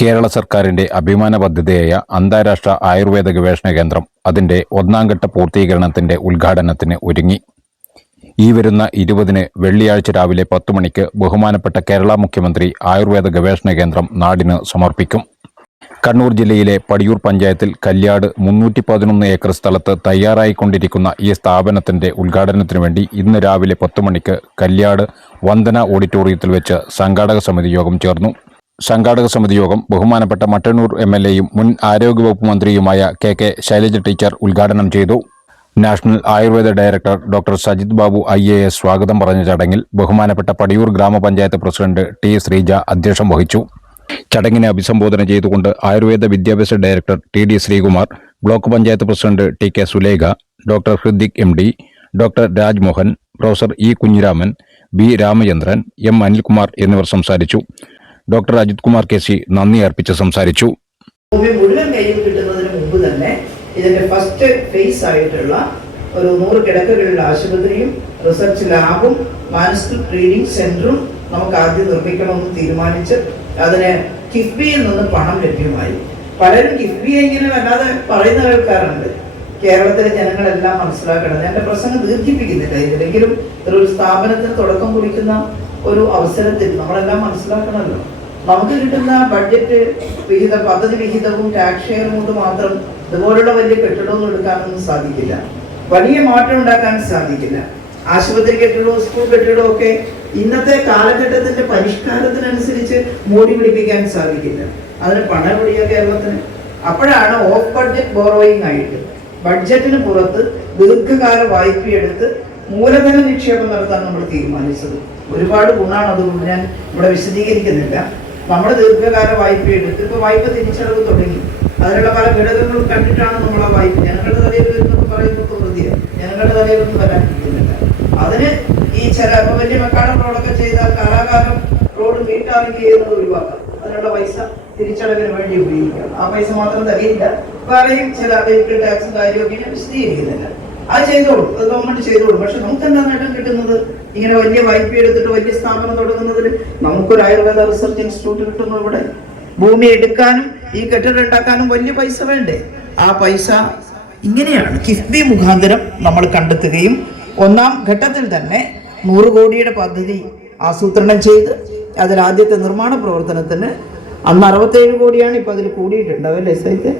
കേരള സർക്കാരിന്റെ അഭിമാന പദ്ധതിയായ അന്താരാഷ്ട്ര ആയുർവേദ ഗവേഷണ കേന്ദ്രം അതിന്റെ ഒന്നാം ഘട്ട പൂർത്തീകരണത്തിന്റെ ഉദ്ഘാടനത്തിന് ഒരുങ്ങി. ഈ വരുന്ന ഇരുപതിന് വെള്ളിയാഴ്ച രാവിലെ പത്തു മണിക്ക് ബഹുമാനപ്പെട്ട കേരള മുഖ്യമന്ത്രി ആയുർവേദ ഗവേഷണ കേന്ദ്രം നാടിന് സമർപ്പിക്കും. കണ്ണൂർ ജില്ലയിലെ പടിയൂർ പഞ്ചായത്തിൽ കല്യാട് മുന്നൂറ്റി പതിനൊന്ന് ഏക്കർ സ്ഥലത്ത് തയ്യാറായിക്കൊണ്ടിരിക്കുന്ന ഈ സ്ഥാപനത്തിന്റെ ഉദ്ഘാടനത്തിനു വേണ്ടി ഇന്ന് രാവിലെ പത്തു മണിക്ക് കല്യാട് വന്ദന ഓഡിറ്റോറിയത്തിൽ വെച്ച് സംഘാടക സമിതി യോഗം ചേർന്നു. സംഘാടക സമിതി യോഗം ബഹുമാനപ്പെട്ട മട്ടന്നൂർ എം എൽ എയും മുൻ ആരോഗ്യവകുപ്പ് മന്ത്രിയുമായ കെ കെ ശൈലജ ടീച്ചർ ഉദ്ഘാടനം ചെയ്തു. National Ayurveda director doctor Sajith Babu I A S സ്വാഗതം പറഞ്ഞ ചടങ്ങിൽ ബഹുമാനപ്പെട്ട പടിയൂർ ഗ്രാമപഞ്ചായത്ത് പ്രസിഡന്റ് ടി ശ്രീജ അധ്യക്ഷം വഹിച്ചു. ചടങ്ങിനെ അഭിസംബോധന ചെയ്തുകൊണ്ട് ആയുർവേദ വിദ്യാഭ്യാസ director T D Sreekumar block panchayat president T K Sulekha doctor Hridik M D doctor Rajmohan professor E Kunhiraman B Ramachandran M Anilkumar എന്നിവർ സംസാരിച്ചു. Doctor Ajith Kumar K C നന്ദി അർപ്പിച്ച് സംസാരിച്ചു. മുഴുവൻ കയ്യിൽ കിട്ടുന്നതിന് തന്നെ ഇതിന്റെ ഫസ്റ്റ് ഫേസ് ആയിട്ടുള്ള ഒരു നൂറ് കിടക്കകളുള്ള ആശുപത്രിയും റിസർച്ച് ലാബും മാനസ്കൃത് റീഡിംഗ് സെന്ററും നമുക്ക് ആദ്യം നിർമ്മിക്കണമെന്ന് തീരുമാനിച്ച് അതിന് കിഫ്ബിയിൽ നിന്ന് പണം ലഭ്യമായി. പലരും കിഫ്ബിയെ ഇങ്ങനെ വല്ലാതെ പറയുന്ന കേൾക്കാറുണ്ട്. കേരളത്തിലെ ജനങ്ങളെല്ലാം മനസ്സിലാക്കണം. എന്റെ പ്രസംഗം ദീർഘിപ്പിക്കുന്നില്ല. ഇതിലെങ്കിലും ഒരു സ്ഥാപനത്തിന് തുടക്കം കുറിക്കുന്ന ഒരു അവസരത്തിൽ നമ്മളെല്ലാം മനസ്സിലാക്കണമല്ലോ. നമുക്ക് കിട്ടുന്ന ബഡ്ജറ്റ് വിഹിതം പദ്ധതി വിഹിതവും ടാക്സ് ഷെയറും കൊണ്ട് മാത്രം ഇതുപോലുള്ള വലിയ കെട്ടിടമൊന്നും എടുക്കാനൊന്നും സാധിക്കില്ല. വലിയ മാറ്റം ഉണ്ടാക്കാൻ സാധിക്കില്ല. ആശുപത്രി കെട്ടിടവും സ്കൂൾ കെട്ടിടവും ഒക്കെ ഇന്നത്തെ കാലഘട്ടത്തിന്റെ പരിഷ്കാരത്തിനനുസരിച്ച് മൂടി പിടിപ്പിക്കാൻ സാധിക്കില്ല. അതിന് പണം പിടിയ കേരളത്തിന്. അപ്പോഴാണ് ഓഫ് ബഡ്ജറ്റ് ബോറോയിങ് ആയിട്ട് ബഡ്ജറ്റിന് പുറത്ത് ദീർഘകാല വായ്പയെടുത്ത് മൂലധന നിക്ഷേപം നടത്താൻ നമ്മൾ തീരുമാനിച്ചത്. ഒരുപാട് ഗുണമാണ് അതുകൊണ്ട് ഞാൻ ഇവിടെ വിശദീകരിക്കുന്നില്ല. നമ്മൾ ദീർഘകാല വായ്പ എടുത്ത് ഇപ്പോൾ വായ്പ തിരിച്ചടവ് തുടങ്ങി. അതിനുള്ള പല ഘടകങ്ങളും കണ്ടിട്ടാണ് നമ്മൾ ആ വായ്പ ഞങ്ങളുടെ തലയിൽ വരുന്നത് പറയുന്നത് വെറുതെയാണ് ഞങ്ങളുടെ തലയിലൊന്നും വരാനിരിക്കുന്നില്ല അതിന് ഈ ചില ഇപ്പൊ വലിയ മക്കാടം റോഡൊക്കെ ചെയ്താൽ കാലാകാലം റോഡ് മീറ്റാറിങ് ചെയ്യുന്നത് ഒഴിവാക്കാം. അതിനുള്ള പൈസ തിരിച്ചടവിന് വേണ്ടി ഉപയോഗിക്കാം. ആ പൈസ മാത്രം തകയില്ല വേറെയും ചില വെഹിക്കിൾ ടാക്സും കാര്യമൊക്കെ ഞാൻ വിശദീകരിക്കുന്നില്ല. അത് ചെയ്തോളൂ. അത് ഗവൺമെന്റ് ചെയ്തോളൂ. പക്ഷെ നമുക്ക് എന്താ നേട്ടം കിട്ടുന്നത്? ഇങ്ങനെ വലിയ വായ്പ എടുത്തിട്ട് വലിയ സ്ഥാപനം തുടങ്ങുന്നതിൽ നമുക്കൊരു ആയുർവേദ റിസർച്ച് ഇൻസ്റ്റിറ്റ്യൂട്ട് കിട്ടുന്നു ഇവിടെ. ഭൂമി എടുക്കാനും ഈ കെട്ടിടം ഉണ്ടാക്കാനും വലിയ പൈസ വേണ്ടേ? ആ പൈസ ഇങ്ങനെയാണ്. കിഫ്ബി മുഖാന്തരം നമ്മൾ കണ്ടെത്തുകയും ഒന്നാം ഘട്ടത്തിൽ തന്നെ നൂറ് കോടിയുടെ പദ്ധതി ആസൂത്രണം ചെയ്ത് അതിൽ ആദ്യത്തെ നിർമ്മാണ പ്രവർത്തനത്തിന് അന്ന് അറുപത്തേഴ് കോടിയാണ് ഇപ്പം അതിൽ കൂടിയിട്ടുണ്ട് അല്ലേ സൈറ്റ്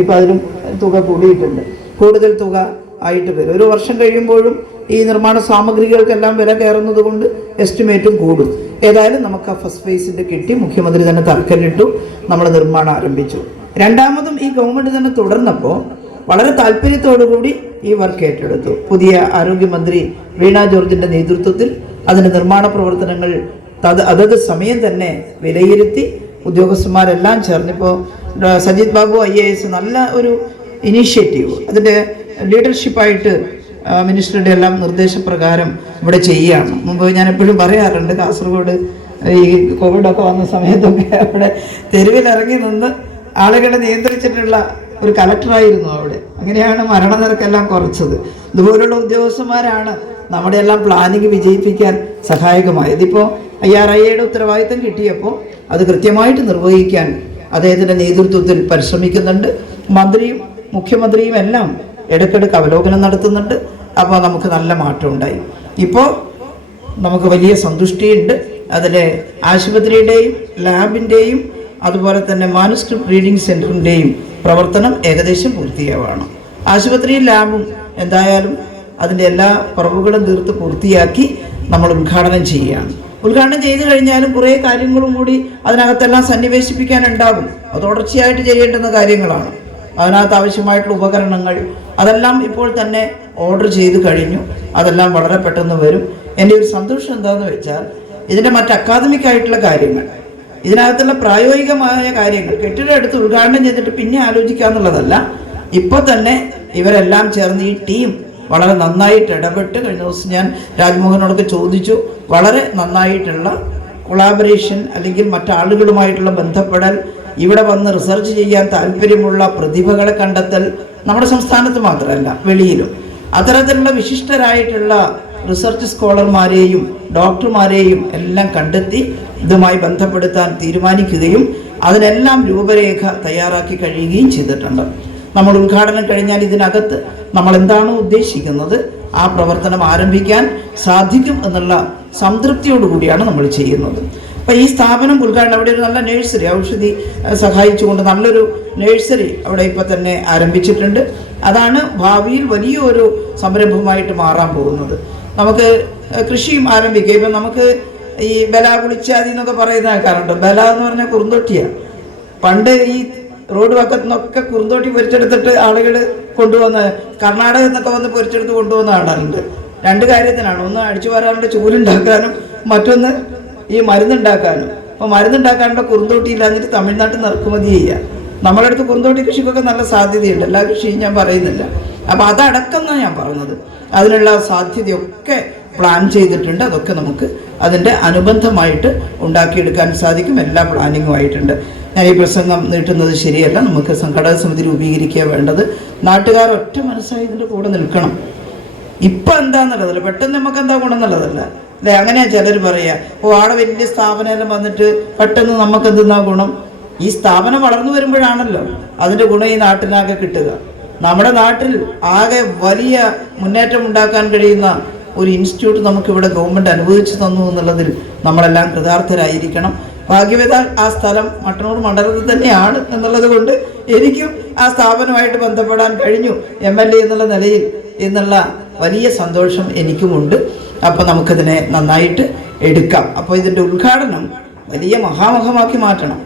ഇപ്പം അതിലും തുക കൂടിയിട്ടുണ്ട്. കൂടുതൽ തുക ആയിട്ട് വരും. ഒരു വർഷം കഴിയുമ്പോഴും ഈ നിർമ്മാണ സാമഗ്രികൾക്കെല്ലാം വില കയറുന്നത് കൊണ്ട് എസ്റ്റിമേറ്റും കൂടും. ഏതായാലും നമുക്ക് ആ ഫസ്റ്റ് ഫേസിന്റെ കിട്ടി. മുഖ്യമന്ത്രി തന്നെ തറക്കല്ലിട്ടു. നമ്മൾ നിർമ്മാണം ആരംഭിച്ചു. രണ്ടാമതും ഈ ഗവൺമെന്റ് തന്നെ തുടർന്നപ്പോൾ വളരെ താല്പര്യത്തോടുകൂടി ഈ വർക്ക് ഏറ്റെടുത്തു. പുതിയ ആരോഗ്യമന്ത്രി വീണ ജോർജിന്റെ നേതൃത്വത്തിൽ അതിന്റെ നിർമ്മാണ പ്രവർത്തനങ്ങൾ തത് അതത് സമയം തന്നെ വിലയിരുത്തി ഉദ്യോഗസ്ഥന്മാരെല്ലാം ചേർന്നിപ്പോൾ Sajith Babu I A S നല്ല ഒരു ഇനീഷ്യേറ്റീവ് അതിന്റെ ലീഡർഷിപ്പായിട്ട് മിനിസ്റ്ററുടെ എല്ലാം നിർദ്ദേശപ്രകാരം ഇവിടെ ചെയ്യുകയാണ്. മുമ്പ് ഞാൻ എപ്പോഴും പറയാറുണ്ട് കാസർഗോഡ് ഈ കോവിഡൊക്കെ വന്ന സമയത്തൊക്കെ അവിടെ തെരുവിലിറങ്ങി നിന്ന് ആളുകളെ നിയന്ത്രിച്ചിട്ടുള്ള ഒരു കലക്ടറായിരുന്നു അവിടെ. അങ്ങനെയാണ് മരണനിരക്കെല്ലാം കുറച്ചത്. ഇതുപോലുള്ള ഉദ്യോഗസ്ഥന്മാരാണ് നമ്മുടെ എല്ലാം പ്ലാനിങ് വിജയിപ്പിക്കാൻ സഹായകമായത്. ഇപ്പോൾ ഐ ആർ ഐ എയുടെ ഉത്തരവാദിത്തം കിട്ടിയപ്പോൾ അത് കൃത്യമായിട്ട് നിർവഹിക്കാൻ അദ്ദേഹത്തിന്റെ നേതൃത്വത്തിൽ പരിശ്രമിക്കുന്നുണ്ട്. മന്ത്രിയും മുഖ്യമന്ത്രിയും എല്ലാം ഇടയ്ക്കിടയ്ക്ക് അവലോകനം നടത്തുന്നുണ്ട്. അപ്പോൾ നമുക്ക് നല്ല മാറ്റം ഉണ്ടായി ഇപ്പോൾ നമുക്ക് വലിയ സന്തുഷ്ടിയുണ്ട്. അതിൽ ആശുപത്രിയുടെയും ലാബിന്റെയും അതുപോലെ തന്നെ മാനുസ്ക്രിപ്റ്റ് റീഡിംഗ് സെന്ററിന്റെയും പ്രവർത്തനം ഏകദേശം പൂർത്തിയാവാണ്. ആശുപത്രിയും ലാബും എന്തായാലും അതിന്റെ എല്ലാ കുറവുകളും തീർത്ത് പൂർത്തിയാക്കി നമ്മൾ ഉദ്ഘാടനം ചെയ്യുകയാണ്. ഉദ്ഘാടനം ചെയ്തു കഴിഞ്ഞാലും കുറേ കാര്യങ്ങളും കൂടി അതിനകത്തെല്ലാം സന്നിവേശിപ്പിക്കാനുണ്ടാകും. അത് തുടർച്ചയായിട്ട് ചെയ്യേണ്ടുന്ന കാര്യങ്ങളാണ്. അതിനകത്ത് ആവശ്യമായിട്ടുള്ള ഉപകരണങ്ങൾ അതെല്ലാം ഇപ്പോൾ തന്നെ ഓർഡർ ചെയ്ത് കഴിഞ്ഞു. അതെല്ലാം വളരെ പെട്ടെന്ന് വരും. എന്റെ ഒരു സന്തോഷം എന്താണെന്ന് വെച്ചാൽ ഇതിന്റെ മറ്റ് അക്കാദമിക് ആയിട്ടുള്ള കാര്യങ്ങൾ ഇതിനകത്തുള്ള പ്രായോഗികമായ കാര്യങ്ങൾ കെട്ടിടം എടുത്ത് ഉദ്ഘാടനം ചെയ്തിട്ട് പിന്നെ ആലോചിക്കുക എന്നുള്ളതല്ല ഇപ്പോൾ തന്നെ ഇവരെല്ലാം ചേർന്ന് ഈ ടീം വളരെ നന്നായിട്ട് ഇടപെട്ട് കഴിഞ്ഞ ദിവസം ഞാൻ രാജ്മോഹനോടൊക്കെ ചോദിച്ചു. വളരെ നന്നായിട്ടുള്ള കൊളാബറേഷൻ അല്ലെങ്കിൽ മറ്റാളുകളുമായിട്ടുള്ള ബന്ധപ്പെടൽ ഇവിടെ വന്ന് റിസർച്ച് ചെയ്യാൻ താല്പര്യമുള്ള പ്രതിഭകളെ കണ്ടെത്തൽ നമ്മുടെ സംസ്ഥാനത്ത് മാത്രമല്ല വെളിയിലും. അത്തരത്തിലുള്ള വിശിഷ്ടരായിട്ടുള്ള റിസർച്ച് സ്കോളർമാരെയും ഡോക്ടർമാരെയും എല്ലാം കണ്ടെത്തി ഇതുമായി ബന്ധപ്പെടുത്താൻ തീരുമാനിക്കുകയും അതിനെല്ലാം രൂപരേഖ തയ്യാറാക്കി കഴിയുകയും ചെയ്തിട്ടുണ്ട്. നമ്മൾ ഉദ്ഘാടനം കഴിഞ്ഞാൽ ഇതിനകത്ത് നമ്മൾ എന്താണോ ഉദ്ദേശിക്കുന്നത് ആ പ്രവർത്തനം ആരംഭിക്കാൻ സാധിക്കും എന്നുള്ള സംതൃപ്തിയോടുകൂടിയാണ് നമ്മൾ ചെയ്യുന്നത്. അപ്പോൾ ഈ സ്ഥാപനം ഉദ്ഘാടനം അവിടെ ഒരു നല്ല നഴ്സറി ഔഷധി സഹായിച്ചുകൊണ്ട് നല്ലൊരു നഴ്സറി അവിടെ ഇപ്പോൾ തന്നെ ആരംഭിച്ചിട്ടുണ്ട്. അതാണ് ഭാവിയിൽ വലിയൊരു സംരംഭമായിട്ട് മാറാൻ പോകുന്നത്. നമുക്ക് കൃഷിയും ആരംഭിക്കുക ഇപ്പം നമുക്ക് ഈ ബല കുളിച്ചാതി എന്നൊക്കെ പറയുന്ന ആൾക്കാരുണ്ട്. ബല എന്ന് പറഞ്ഞാൽ കുറുന്തൊട്ടിയാണ് പണ്ട് ഈ റോഡ് പക്കത്തു നിന്നൊക്കെ കുറുന്തോട്ടി പൊരിച്ചെടുത്തിട്ട് ആളുകൾ കൊണ്ടുവന്ന് കർണാടകത്തിൽ നിന്നൊക്കെ വന്ന് പൊരിച്ചെടുത്ത് കൊണ്ടുവന്ന ആളുണ്ട് രണ്ട് കാര്യത്തിനാണ്. ഒന്ന് അടിച്ചു വരാനുള്ള ചൂലുണ്ടാക്കാനും മറ്റൊന്ന് ഈ മരുന്നുണ്ടാക്കാനും അപ്പോൾ മരുന്നുണ്ടാക്കാനുള്ള കുറുന്തോട്ടി ഇല്ലാഞ്ഞിട്ട് തമിഴ്നാട്ടിൽ നിന്ന് ഇറക്കുമതി ചെയ്യുക നമ്മുടെ അടുത്ത് കുറുന്തോട്ടി കൃഷിക്കൊക്കെ നല്ല സാധ്യതയുണ്ട് എല്ലാ കൃഷിയും ഞാൻ പറയുന്നില്ല. അപ്പോൾ അതടക്കം എന്നാണ് ഞാൻ പറഞ്ഞത് അതിനുള്ള സാധ്യതയൊക്കെ പ്ലാൻ ചെയ്തിട്ടുണ്ട് അതൊക്കെ നമുക്ക് അതിന്റെ അനുബന്ധമായിട്ട് ഉണ്ടാക്കിയെടുക്കാൻ സാധിക്കും എല്ലാ പ്ലാനിങ്ങും ആയിട്ടുണ്ട്. ഞാൻ ഈ പ്രസംഗം നീട്ടുന്നത് ശരിയല്ല നമുക്ക് സംഘടക സമിതി രൂപീകരിക്കുക വേണ്ടത് നാട്ടുകാർ ഒറ്റ മനസ്സായി ഇതിന്റെ കൂടെ നിൽക്കണം. ഇപ്പം എന്താന്നുള്ളതല്ല പെട്ടെന്ന് നമുക്ക് എന്താ ഗുണം എന്നുള്ളതല്ല. അല്ലെ അങ്ങനെയാണ് ചിലർ പറയുക ഓ ആടെ വലിയ സ്ഥാപനമെല്ലാം വന്നിട്ട് പെട്ടെന്ന് നമുക്ക് എന്തെന്നാ ഗുണം? ഈ സ്ഥാപനം വളർന്നു വരുമ്പോഴാണല്ലോ അതിന്റെ ഗുണം ഈ നാട്ടിനാകെ കിട്ടുക. നമ്മുടെ നാട്ടിൽ ആകെ വലിയ മുന്നേറ്റം ഉണ്ടാക്കാൻ കഴിയുന്ന ഒരു ഇൻസ്റ്റിറ്റ്യൂട്ട് നമുക്ക് ഇവിടെ ഗവൺമെന്റ് അനുവദിച്ചു തന്നു എന്നുള്ളതിൽ നമ്മളെല്ലാം കൃതാർത്ഥരായിരിക്കണം. ഭാഗ്യവതാൽ ആ സ്ഥലം മട്ടന്നൂർ മണ്ഡലത്തിൽ തന്നെയാണ് എന്നുള്ളത് കൊണ്ട് എനിക്കും ആ സ്ഥാപനമായിട്ട് ബന്ധപ്പെടാൻ കഴിഞ്ഞു. എം എൽ എ എന്നുള്ള നിലയിൽ എന്നുള്ള വലിയ സന്തോഷം എനിക്കുമുണ്ട്. അപ്പോൾ നമുക്കതിനെ നന്നായിട്ട് എടുക്കാം. അപ്പോൾ ഇതിന്റെ ഉദ്ഘാടനം വലിയ മഹാമുഖമാക്കി മാറ്റണം.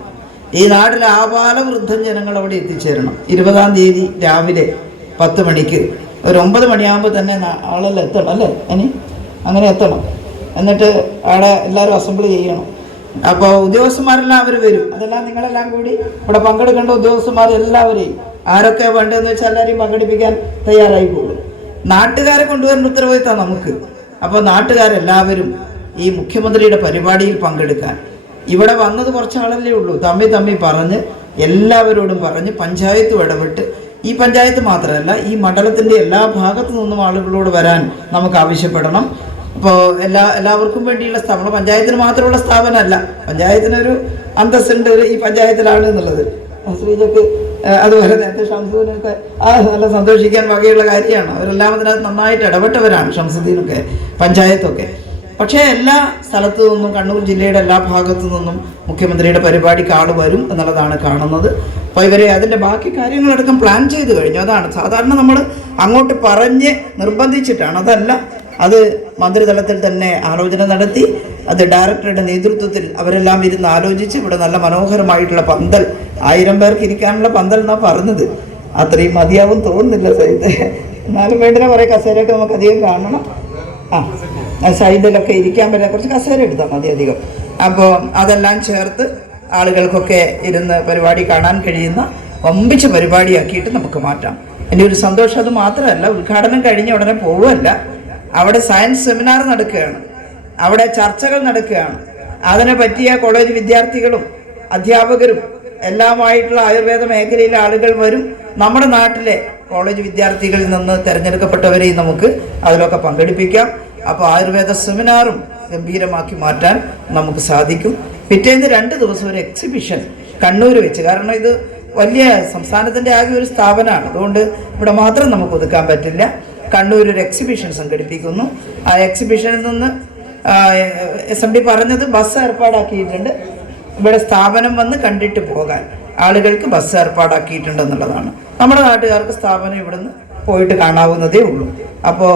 ഈ നാട്ടിലെ ആപാല വൃദ്ധം ജനങ്ങൾ അവിടെ എത്തിച്ചേരണം. ഇരുപതാം തീയതി രാവിലെ പത്ത് മണിക്ക്. ഒരു ഒമ്പത് മണിയാകുമ്പോൾ തന്നെ ആളെല്ലാം എത്തണം അല്ലേ? ഇനി അങ്ങനെ എത്തണം. എന്നിട്ട് അവിടെ എല്ലാവരും അസംബിൾ ചെയ്യണം. അപ്പോൾ ഉദ്യോഗസ്ഥന്മാരെല്ലാം അവർ വരും. അതെല്ലാം നിങ്ങളെല്ലാം കൂടി ഇവിടെ പങ്കെടുക്കേണ്ട ഉദ്യോഗസ്ഥന്മാർ എല്ലാവരെയും. ആരൊക്കെ വേണ്ടതെന്ന് വെച്ചാൽ എല്ലാവരെയും പങ്കെടുപ്പിക്കാൻ തയ്യാറായി പോകും. നാട്ടുകാരെ കൊണ്ടുവരുന്ന ഉത്തരവാദിത്തം നമുക്ക്. അപ്പോൾ നാട്ടുകാരെല്ലാവരും ഈ മുഖ്യമന്ത്രിയുടെ പരിപാടിയിൽ പങ്കെടുക്കാൻ. ഇവിടെ വന്നത് കുറച്ച് ആളല്ലേ ഉള്ളൂ. തമ്മി തമ്മി പറഞ്ഞ് എല്ലാവരോടും പറഞ്ഞ് പഞ്ചായത്തും ഇടപെട്ട് ഈ പഞ്ചായത്ത് മാത്രമല്ല ഈ മണ്ഡലത്തിന്റെ എല്ലാ ഭാഗത്തു നിന്നും ആളുകളോട് വരാൻ നമുക്ക് ആവശ്യപ്പെടണം. അപ്പോൾ എല്ലാ എല്ലാവർക്കും വേണ്ടിയുള്ള സ്ഥാപനം പഞ്ചായത്തിന് മാത്രമുള്ള സ്ഥാപനമല്ല പഞ്ചായത്തിനൊരു അന്തസ്സുണ്ട് ഈ പഞ്ചായത്തിലാണ് എന്നുള്ളത്. ശ്രീജക്ക് അതുപോലെ നേരത്തെ ഷംസുദ്ദീനൊക്കെ ആ നല്ല സന്തോഷിക്കാൻ വകയുള്ള കാര്യമാണ്. അവരെല്ലാം അതിനകത്ത് നന്നായിട്ട് ഇടപെട്ടവരാണ് ഷംസുദ്ദീനൊക്കെ പഞ്ചായത്തൊക്കെ. പക്ഷേ എല്ലാ സ്ഥലത്തു നിന്നും കണ്ണൂർ ജില്ലയുടെ എല്ലാ ഭാഗത്തു നിന്നും മുഖ്യമന്ത്രിയുടെ പരിപാടിക്ക് ആൾ വരും എന്നുള്ളതാണ് കാണുന്നത്. അപ്പോൾ ഇവരെ അതിന്റെ ബാക്കി കാര്യങ്ങളടക്കം പ്ലാൻ ചെയ്ത് കഴിഞ്ഞു. അതാണ്. സാധാരണ നമ്മൾ അങ്ങോട്ട് പറഞ്ഞ് നിർബന്ധിച്ചിട്ടാണ്. അതല്ല അത് മന്ത്രിതലത്തിൽ തന്നെ ആലോചന നടത്തി അത് ഡയറക്ടറുടെ നേതൃത്വത്തിൽ അവരെല്ലാം ഇരുന്ന് ആലോചിച്ച് ഇവിടെ നല്ല മനോഹരമായിട്ടുള്ള പന്തൽ ആയിരം പേർക്ക് ഇരിക്കാനുള്ള പന്തൽ എന്നാ പറഞ്ഞത്. അത്രയും മതിയാവും തോന്നുന്നില്ല സൈദ് എന്നാലും വേണ്ടുന്ന കുറേ കസേരയൊക്കെ നമുക്ക് അധികം കാണണം. ആ സൈഡിലൊക്കെ ഇരിക്കാൻ പറ്റുന്ന കുറച്ച് കസേര എടുത്താൽ മതി അധികം. അപ്പോൾ അതെല്ലാം ചേർത്ത് ആളുകൾക്കൊക്കെ ഇരുന്ന് പരിപാടി കാണാൻ കഴിയുന്ന വമ്പിച്ച പരിപാടിയാക്കിയിട്ട് നമുക്ക് മാറ്റാം. എന്റെ ഒരു സന്തോഷം. അത് മാത്രമല്ല ഉദ്ഘാടനം കഴിഞ്ഞ ഉടനെ പോവുമല്ല അവിടെ സയൻസ് സെമിനാർ നടക്കുകയാണ്. അവിടെ ചർച്ചകൾ നടക്കുകയാണ്. അതിനെ പറ്റിയ കോളേജ് വിദ്യാർത്ഥികളും അധ്യാപകരും എല്ലാമായിട്ടുള്ള ആയുർവേദ മേഖലയിലെ ആളുകൾ വരും. നമ്മുടെ നാട്ടിലെ കോളേജ് വിദ്യാർത്ഥികളിൽ നിന്ന് തിരഞ്ഞെടുക്കപ്പെട്ടവരെയും നമുക്ക് അതിലൊക്കെ പങ്കെടുപ്പിക്കാം. അപ്പോൾ ആയുർവേദ സെമിനാറും ഗംഭീരമാക്കി മാറ്റാൻ നമുക്ക് സാധിക്കും. പിറ്റേന്ന് രണ്ട് ദിവസം ഒരു എക്സിബിഷൻ കണ്ണൂർ വെച്ച്. കാരണം ഇത് വലിയ സംസ്ഥാനത്തിന്റെ ആകെ ഒരു സ്ഥാപനമാണ്. അതുകൊണ്ട് ഇവിടെ മാത്രം നമുക്ക് ഒതുക്കാൻ പറ്റില്ല. കണ്ണൂർ ഒരു എക്സിബിഷൻ സംഘടിപ്പിക്കുന്നു. ആ എക്സിബിഷനിൽ നിന്ന് എസ് എം ഡി പറഞ്ഞത് ബസ് ഏർപ്പാടാക്കിയിട്ടുണ്ട്. ഇവിടെ സ്ഥാപനം വന്ന് കണ്ടിട്ട് പോകാൻ. ആളുകൾക്ക് ബസ് ഏർപ്പാടാക്കിയിട്ടുണ്ട് എന്നുള്ളതാണ് നമ്മുടെ നാട്ടുകാർക്ക് സ്ഥാപനം ഇവിടുന്ന് പോയിട്ട് കാണാവുന്നതേ ഉള്ളൂ. അപ്പോൾ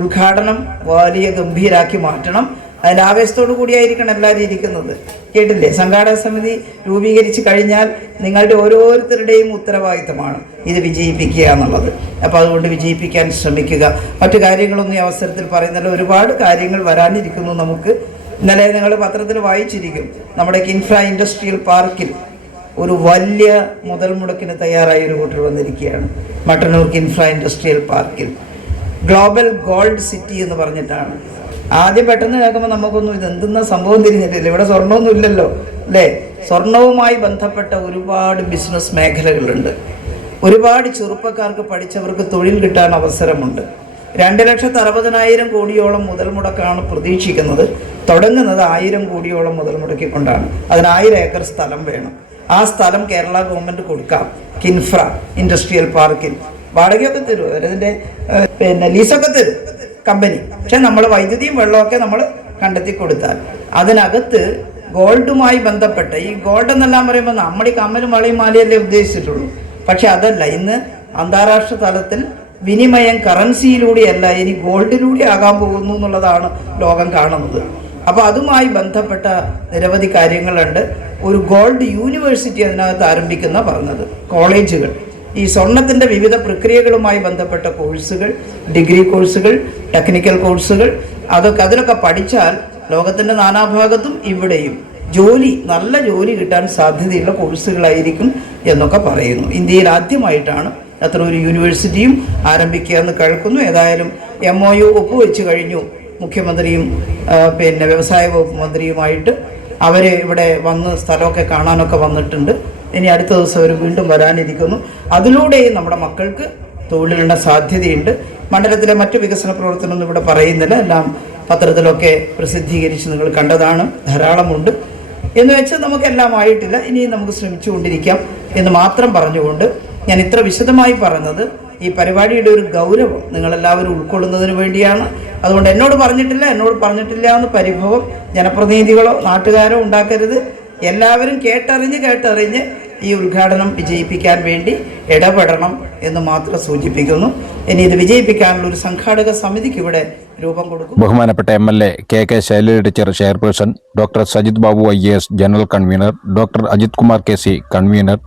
ഉദ്ഘാടനം വലിയ ഗംഭീരാക്കി മാറ്റണം. അതിന്റെ ആവേശത്തോടു കൂടിയായിരിക്കണം എല്ലാവരും ഇരിക്കുന്നത്. കേട്ടില്ലേ? സംഘാടക സമിതി രൂപീകരിച്ച് കഴിഞ്ഞാൽ നിങ്ങളുടെ ഓരോരുത്തരുടെയും ഉത്തരവാദിത്തമാണ് ഇത് വിജയിപ്പിക്കുക എന്നുള്ളത്. അപ്പോൾ അതുകൊണ്ട് വിജയിപ്പിക്കാൻ ശ്രമിക്കുക. മറ്റു കാര്യങ്ങളൊന്നും ഈ അവസരത്തിൽ പറയുന്നില്ല. ഒരുപാട് കാര്യങ്ങൾ വരാനിരിക്കുന്നു നമുക്ക്. ഇന്നലെ നിങ്ങൾ പത്രത്തിൽ വായിച്ചിരിക്കും. നമ്മുടെ കിൻഫ്ര ഇൻഡസ്ട്രിയൽ പാർക്കിൽ ഒരു വലിയ മുതൽ മുടക്കിന് തയ്യാറായി ഒരു കൂട്ടർ വന്നിരിക്കുകയാണ്. മട്ടന്നൂർ കിൻഫ്ര ഇൻഡസ്ട്രിയൽ പാർക്കിൽ. ഗ്ലോബൽ ഗോൾഡ് സിറ്റി എന്ന് പറഞ്ഞിട്ടാണ്. ആദ്യം പെട്ടെന്ന് കേൾക്കുമ്പോൾ നമുക്കൊന്നും ഇത് എന്തെന്ന സംഭവം തിരിഞ്ഞിട്ടില്ല. ഇവിടെ സ്വർണമൊന്നും ഇല്ലല്ലോ അല്ലേ? സ്വർണവുമായി ബന്ധപ്പെട്ട ഒരുപാട് ബിസിനസ് മേഖലകളുണ്ട്. ഒരുപാട് ചെറുപ്പക്കാർക്ക് പഠിച്ചവർക്ക് തൊഴിൽ കിട്ടാൻ അവസരമുണ്ട്. രണ്ട് ലക്ഷത്തി അറുപതിനായിരം കോടിയോളം മുതൽ മുടക്കാണ് പ്രതീക്ഷിക്കുന്നത്. തുടങ്ങുന്നത് ആയിരം കോടിയോളം മുതൽ മുടക്കിക്കൊണ്ടാണ്. അതിന് ആയിരം ഏക്കർ സ്ഥലം വേണം. ആ സ്ഥലം കേരള ഗവൺമെന്റ് കൊടുക്കാം. കിൻഫ്ര ഇൻഡസ്ട്രിയൽ പാർക്കിൽ. വാടകയൊക്കെ തരും അവരതിന്റെ പിന്നെ ലീസൊക്കെ തരും. കമ്പനി. പക്ഷെ നമ്മൾ വൈദ്യുതിയും വെള്ളമൊക്കെ നമ്മൾ കണ്ടെത്തി കൊടുത്താൽ. അതിനകത്ത് ഗോൾഡുമായി ബന്ധപ്പെട്ട ഈ ഗോൾഡ് എന്നെല്ലാം പറയുമ്പോൾ നമ്മൾ ഈ കമ്മലും വളയും മാലയല്ലേ ഉദ്ദേശിച്ചിട്ടുള്ളൂ. പക്ഷെ അതല്ല ഇന്ന് അന്താരാഷ്ട്ര തലത്തിൽ വിനിമയം കറൻസിയിലൂടെയല്ല ഇനി ഗോൾഡിലൂടെ ആകാൻ പോകുന്നു എന്നുള്ളതാണ് ലോകം കാണുന്നത്. അപ്പോൾ അതുമായി ബന്ധപ്പെട്ട നിരവധി കാര്യങ്ങളുണ്ട്. ഒരു ഗോൾഡ് യൂണിവേഴ്സിറ്റി അതിനകത്ത് ആരംഭിക്കുന്ന പറഞ്ഞത് കോളേജുകൾ. ഈ സ്വർണത്തിന്റെ വിവിധ പ്രക്രിയകളുമായി ബന്ധപ്പെട്ട കോഴ്സുകൾ ഡിഗ്രി കോഴ്സുകൾ ടെക്നിക്കൽ കോഴ്സുകൾ അതൊക്കെ അതിലൊക്കെ പഠിച്ചാൽ ലോകത്തിന്റെ നാനാഭാഗത്തും ഇവിടെയും ജോലി നല്ല ജോലി കിട്ടാൻ സാധ്യതയുള്ള കോഴ്സുകളായിരിക്കും എന്നൊക്കെ പറയുന്നു. ഇന്ത്യയിൽ ആദ്യമായിട്ടാണ് അത്ര ഒരു യൂണിവേഴ്സിറ്റിയും ആരംഭിക്കുക എന്ന് കേൾക്കുന്നു. ഏതായാലും എം ഒ യു ഒപ്പുവെച്ച് കഴിഞ്ഞു. മുഖ്യമന്ത്രിയും പിന്നെ വ്യവസായ വകുപ്പ് മന്ത്രിയുമായിട്ട് അവർ ഇവിടെ വന്ന് സ്ഥലമൊക്കെ കാണാനൊക്കെ വന്നിട്ടുണ്ട്. ഇനി അടുത്ത ദിവസം അവർ വീണ്ടും വരാനിരിക്കുന്നു. അതിലൂടെയും നമ്മുടെ മക്കൾക്ക് തൊഴിലിനുള്ള സാധ്യതയുണ്ട്. മണ്ഡലത്തിലെ മറ്റു വികസന പ്രവർത്തനമൊന്നും ഇവിടെ പറയുന്നില്ല. എല്ലാം പത്രത്തിലൊക്കെ പ്രസിദ്ധീകരിച്ച് നിങ്ങൾ കണ്ടതാണ്. ധാരാളമുണ്ട്. എന്ന് വെച്ചാൽ നമുക്കെല്ലാം ആയിട്ടില്ല. ഇനിയും നമുക്ക് ശ്രമിച്ചുകൊണ്ടിരിക്കാം എന്ന് മാത്രം പറഞ്ഞുകൊണ്ട് ഞാൻ ഇത്ര വിശദമായി പറഞ്ഞത് ഈ പരിപാടിയുടെ ഒരു ഗൗരവം നിങ്ങളെല്ലാവരും ഉൾക്കൊള്ളുന്നതിന് വേണ്ടിയാണ്. അതുകൊണ്ട് എന്നോട് പറഞ്ഞിട്ടില്ല എന്നോട് പറഞ്ഞിട്ടില്ല എന്ന് പരിഭവം ജനപ്രതിനിധികളോ നാട്ടുകാരോ ഉണ്ടാക്കരുത്. എല്ലാവരും കേട്ടറിഞ്ഞ് കേട്ടറിഞ്ഞ് ഈ ഉദ്ഘാടനം വിജയിപ്പിക്കാൻ വേണ്ടി ഇടപെടണം എന്ന് മാത്രം സൂചിപ്പിക്കുന്നു. ഇനി ഇത് വിജയിപ്പിക്കാനുള്ള ഒരു സംഘാടക സമിതിക്ക് ഇവിടെ രൂപം കൊടുക്കും. ബഹുമാനപ്പെട്ട M L A K K Shailaja chairperson doctor Sajith Babu I S general convener doctor Ajith Kumar K C convener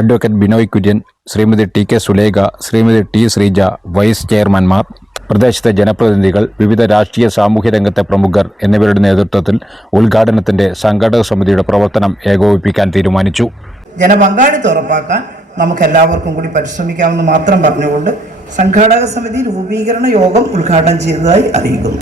advocate Binoy Kurian Shrimati T K Sulekha Shrimati T Sreeja vice ചെയർമാൻമാർ പ്രദേശത്തെ ജനപ്രതിനിധികൾ വിവിധ രാഷ്ട്രീയ സാമൂഹ്യ രംഗത്തെ പ്രമുഖർ എന്നിവരുടെ നേതൃത്വത്തിൽ ഉദ്ഘാടനത്തിന്റെ സംഘാടക സമിതിയുടെ പ്രവർത്തനം ഏകോപിപ്പിക്കാൻ തീരുമാനിച്ചു. ജനപങ്കാളിത്തം ഉറപ്പാക്കാൻ നമുക്ക് എല്ലാവർക്കും കൂടി പരിശ്രമിക്കാമെന്ന് മാത്രം പറഞ്ഞുകൊണ്ട് സംഘാടക സമിതി രൂപീകരണ യോഗം ഉദ്ഘാടനം ചെയ്തതായി അറിയിക്കുന്നു.